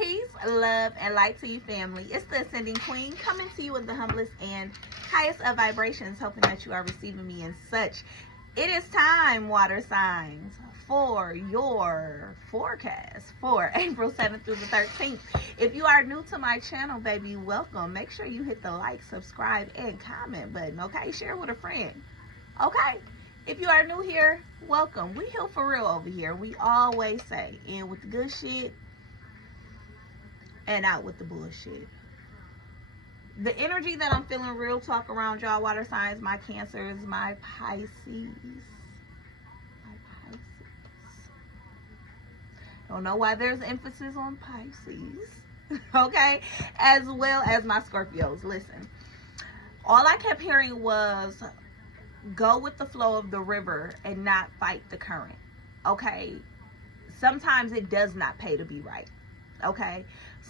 Peace, love, and light to you, family. It's the Ascending Queen coming to you in the humblest and highest of vibrations, hoping that you are receiving me in such. It is time, water signs, for your forecast for April 7th through the 13th. If you are new to my channel, baby, welcome. Make sure you hit the like, subscribe, and comment button, okay? Share with a friend, okay? If you are new here, welcome. We heal for real over here. We always say, in with the good shit and out with the bullshit. The energy that I'm feeling, real talk around y'all, water signs, my Cancers, my Pisces. Don't know why there's emphasis on Pisces. Okay? As well as my Scorpios. Listen. All I kept hearing was go with the flow of the river and not fight the current. Okay? Sometimes it does not pay to be right. Okay?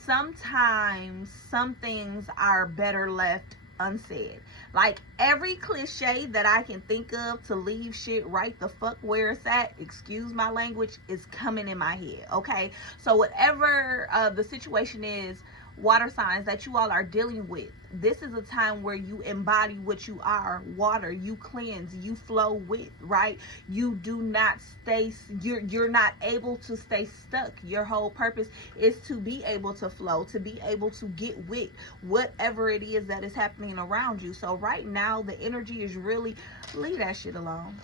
Sometimes some things are better left unsaid. Like every cliche that I can think of to leave shit right the fuck where it's at, excuse my language, is coming in my head. Okay? So whatever the situation is, water signs, that you all are dealing with, this is a time where you embody what you are. Water, you cleanse, you flow with, right? You do not stay, you're not able to stay stuck. Your whole purpose is to be able to flow, to be able to get with whatever it is that is happening around you. So right now the energy is really, leave that shit alone.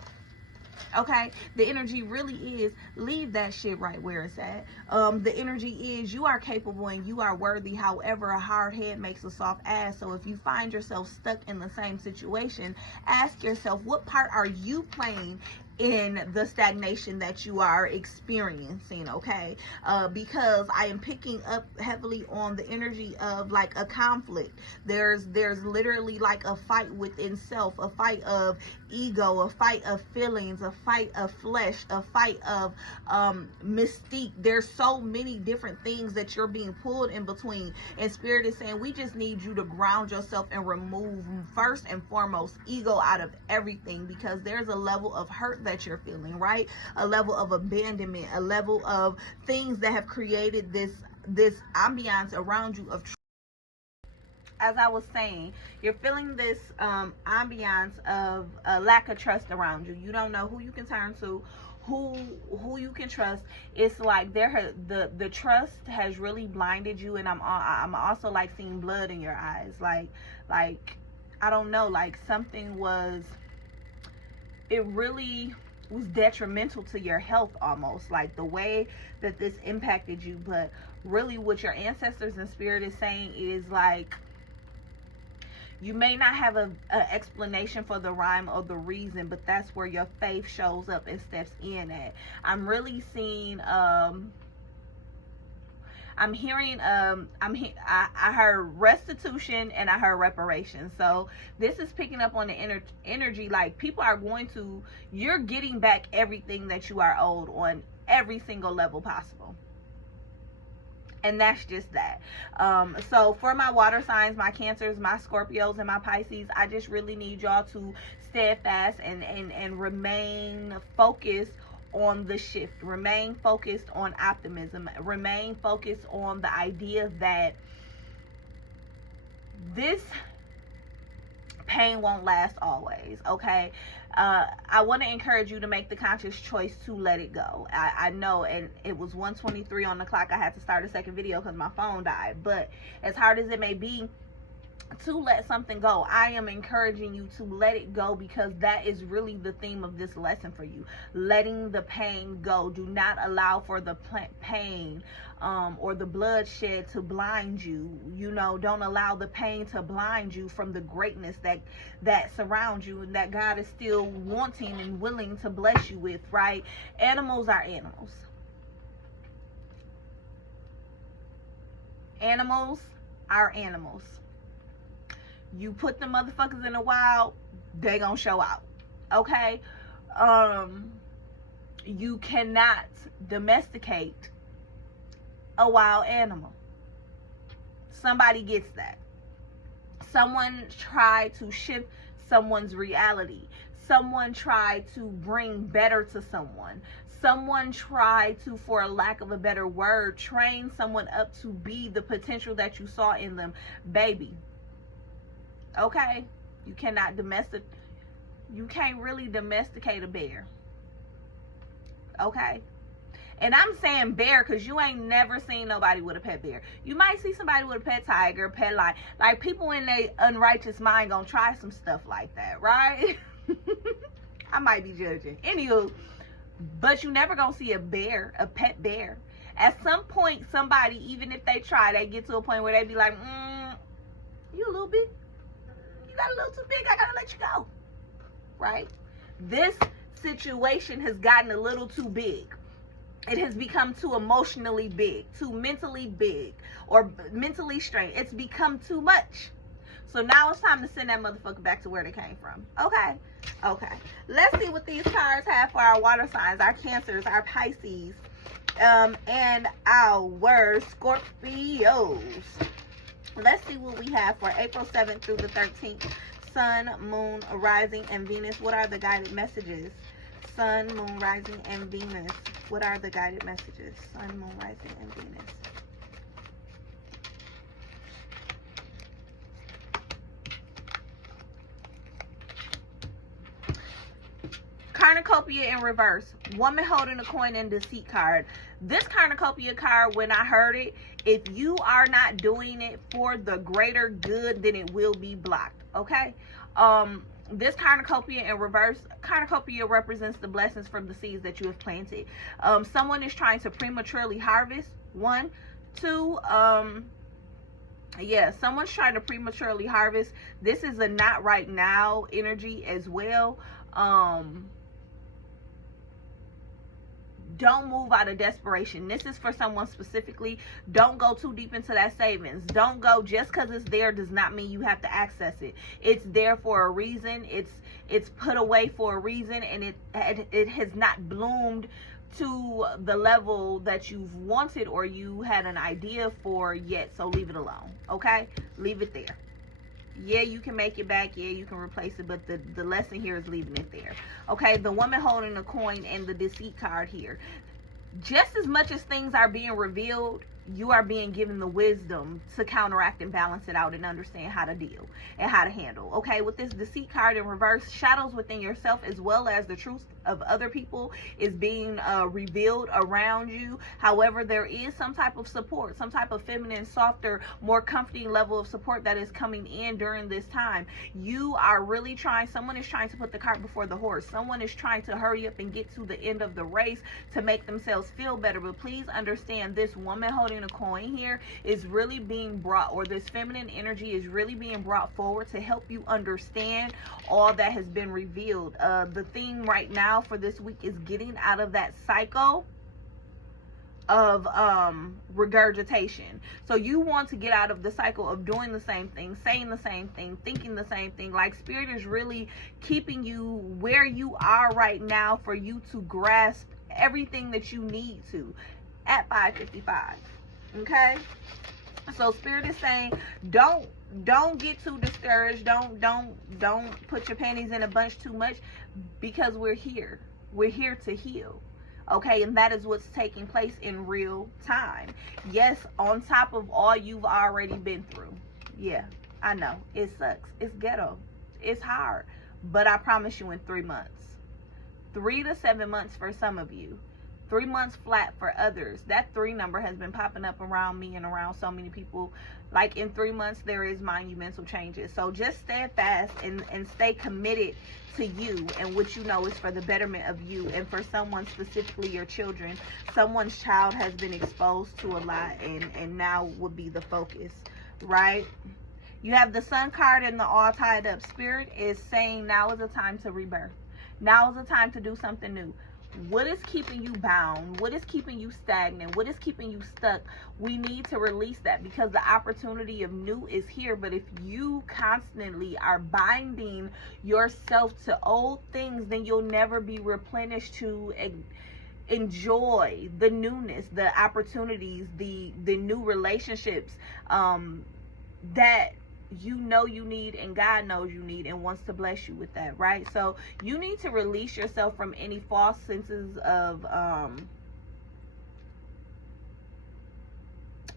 Okay, the energy really is, leave that shit right where it's at. The energy is, you are capable and you are worthy. However, a hard head makes a soft ass. So if you find yourself stuck in the same situation, ask yourself, what part are you playing in the stagnation that you are experiencing? Okay, because I am picking up heavily on the energy of like a conflict. There's literally like a fight within self, a fight of ego, a fight of feelings, a fight of flesh, a fight of mystique. There's so many different things that you're being pulled in between, and Spirit is saying we just need you to ground yourself and remove, first and foremost, ego out of everything, because there's a level of hurt that you're feeling, right? A level of abandonment, a level of things that have created this ambiance around you of, as I was saying, you're feeling this ambiance of a lack of trust around you. You don't know who you can turn to, who you can trust. It's like the trust has really blinded you, and I'm also like seeing blood in your eyes. Like I don't know, like something was, it really was detrimental to your health, almost like the way that this impacted you. But really what your ancestors and Spirit is saying is like, you may not have a explanation for the rhyme or the reason, but that's where your faith shows up and steps in at. I'm really seeing I'm hearing I heard restitution and I heard reparations. So this is picking up on the energy, like people are going to, you're getting back everything that you are owed on every single level possible. And that's just that. So for my water signs, my Cancers, my Scorpios, and my Pisces, I just really need y'all to steadfast and remain focused on the shift. Remain focused on optimism. Remain focused on the idea that this pain won't last always. Okay, I want to encourage you to make the conscious choice to let it go. I know, and it was 1:23 on the clock. I had to start a second video because my phone died. But as hard as it may be to let something go, I am encouraging you to let it go, because that is really the theme of this lesson for you. Letting the pain go. Do not allow for the pain or the bloodshed to blind you. You know, don't allow the pain to blind you from the greatness that surrounds you and that God is still wanting and willing to bless you with, right? Animals are animals. Animals are animals. You put the motherfuckers in the wild, they gonna show out. Okay? You cannot domesticate a wild animal. Somebody gets that. Someone tried to shift someone's reality. someone tried to bring better to someone. Someone tried to, for a lack of a better word, train someone up to be the potential that you saw in them. Baby, okay? You can't really domesticate a bear. Okay? And I'm saying bear because you ain't never seen nobody with a pet bear. You might see somebody with a pet tiger, pet lion. Like, people in their unrighteous mind gonna try some stuff like that, right? I might be judging. Anywho, but you never gonna see a bear, a pet bear. At some point, somebody, even if they try, they get to a point where they be like, you a little bit, you got a little too big, I gotta let you go. Right? This situation has gotten a little too big. It has become too emotionally big, too mentally big, or mentally strained. It's become too much. So now it's time to send that motherfucker back to where they came from. Okay? Okay. Let's see what these cards have for our water signs, our Cancers, our Pisces, and our Scorpios. Let's see what we have for April 7th through the 13th. Sun, Moon, Rising, and Venus. What are the guided messages? Sun, Moon, Rising, and Venus. What are the guided messages? Sun, Moon, Rising, and Venus. Cornucopia in reverse. Woman holding a coin and deceit card. This cornucopia card, when I heard it, if you are not doing it for the greater good, then it will be blocked. Okay? This cornucopia in reverse, cornucopia represents the blessings from the seeds that you have planted. Someone is trying to prematurely harvest. 1, 2, yeah, someone's trying to prematurely harvest. This is a not right now energy as well. Don't move out of desperation. This is for someone specifically. Don't go too deep into that savings. Don't go just because it's there does not mean you have to access it. It's there for a reason. It's put away for a reason, and it has not bloomed to the level that you've wanted or you had an idea for yet. So leave it alone. Okay? Leave it there. Yeah, you can make it back. Yeah, you can replace it. But the lesson here is leaving it there. Okay, the woman holding a coin and the deceit card here. Just as much as things are being revealed, you are being given the wisdom to counteract and balance it out and understand how to deal and how to handle. Okay, with this deceit card in reverse, shadows within yourself as well as the truth of other people is being revealed around you. However, there is some type of support, some type of feminine, softer, more comforting level of support that is coming in during this time. You are really trying, someone is trying to put the cart before the horse. Someone is trying to hurry up and get to the end of the race to make themselves feel better. But please understand, this woman holding a coin here is really being brought, or this feminine energy is really being brought forward to help you understand all that has been revealed. The theme right now for this week is getting out of that cycle of regurgitation. So you want to get out of the cycle of doing the same thing, saying the same thing, thinking the same thing. Like, spirit is really keeping you where you are right now for you to grasp everything that you need to at 5:55. Okay, so spirit is saying don't get too discouraged. Don't put your panties in a bunch too much, because we're here to heal. Okay, and that is what's taking place in real time. Yes, on top of all you've already been through. Yeah, I know it sucks, it's ghetto, it's hard, but I promise you, in 3 months, 3 to 7 months for some of you, 3 months flat for others. That 3 number has been popping up around me and around so many people. Like, in 3 months, there is monumental changes. So just stand fast and stay committed to you and what you know is for the betterment of you. And for someone, specifically your children, someone's child has been exposed to a lot and now would be the focus, right? You have the Sun card and the all tied up. Spirit is saying now is the time to rebirth. Now is the time to do something new. What is keeping you bound? What is keeping you stagnant? What is keeping you stuck? We need to release that, because the opportunity of new is here. But if you constantly are binding yourself to old things, then you'll never be replenished to enjoy the newness, the opportunities, the new relationships that you know you need, and God knows you need, and wants to bless you with that, right? So you need to release yourself from any false senses of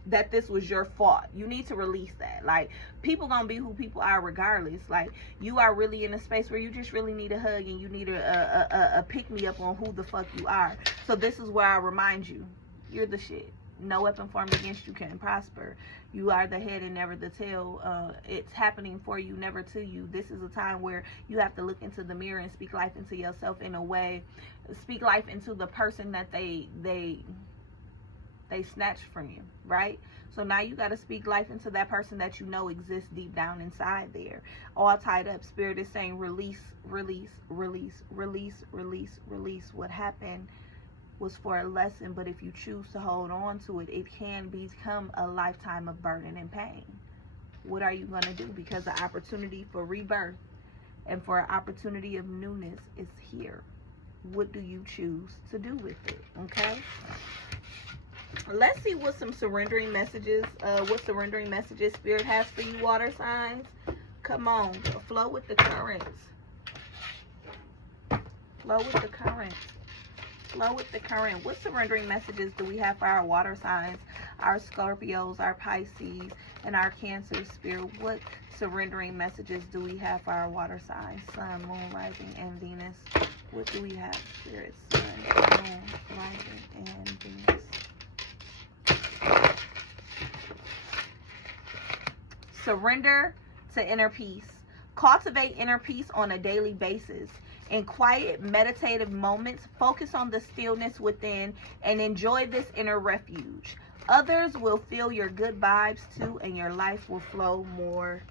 that this was your fault. You need to release that. Like, people gonna be who people are regardless. Like, you are really in a space where you just really need a hug, and you need a pick-me-up on who the fuck you are. So this is where I remind you, you're the shit. No weapon formed against you can prosper. You are the head and never the tail. It's happening for you, never to you. This is a time where you have to look into the mirror and speak life into yourself in a way. Speak life into the person that they snatched from you, right? So now you got to speak life into that person that you know exists deep down inside there. All tied up. Spirit is saying release, release, release, release, release, release. What happened was for a lesson, but if you choose to hold on to it, it can become a lifetime of burden and pain. What are you going to do? Because the opportunity for rebirth and for an opportunity of newness is here. What do you choose to do with it? Okay? Let's see what some surrendering messages, Spirit has for you, water signs. Come on, flow with the currents. Flow with the current. Flow with the current. What surrendering messages do we have for our water signs, our Scorpios, our Pisces, and our Cancer, Spirit? What surrendering messages do we have for our water signs? Sun, Moon, Rising, and Venus. What do we have, Spirit? Sun, Moon, Rising, and Venus. Surrender to inner peace. Cultivate inner peace on a daily basis. In quiet, meditative moments, focus on the stillness within and enjoy this inner refuge. Others will feel your good vibes too, and your life will flow more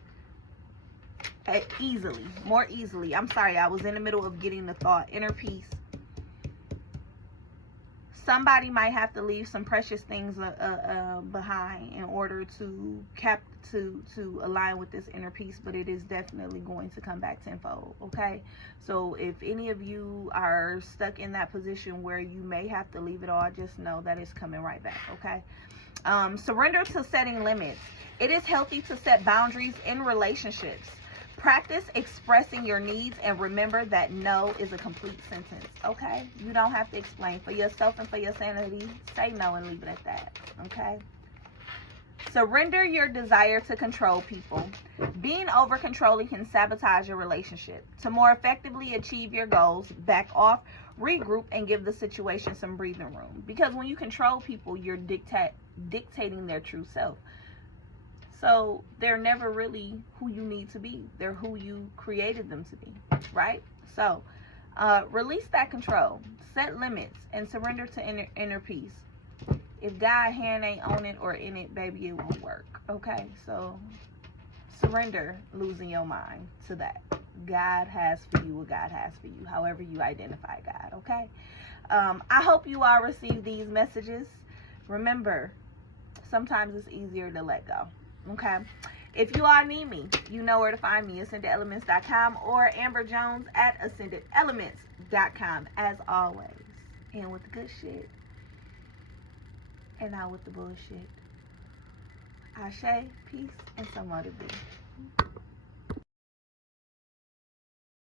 easily. I'm sorry, I was in the middle of getting the thought. Inner peace. Somebody might have to leave some precious things behind in order to align with this inner peace, but it is definitely going to come back tenfold. Okay, so if any of you are stuck in that position where you may have to leave it all, just know that it's coming right back. Okay. Surrender to setting limits. It is healthy to set boundaries in relationships. Practice expressing your needs, and remember that no is a complete sentence. Okay? You don't have to explain. For yourself and for your sanity, say no and leave it at that. Okay? Surrender your desire to control people. Being over controlling can sabotage your relationship. To more effectively achieve your goals, back off, regroup, and give the situation some breathing room. Because when you control people, you're dictating their true self. So they're never really who you need to be. They're who you created them to be, right? So release that control, set limits, and surrender to inner peace. If God's hand ain't on it or in it, baby, it won't work, okay? So surrender losing your mind to that. God has for you what God has for you, however you identify God, okay? I hope you all receive these messages. Remember, sometimes it's easier to let go. Okay, if you all need me, you know where to find me. AscendedElements.com or amberjones at AscendedElements.com, as always. And with the good shit, and out with the bullshit. Ashe, peace, and some more to be.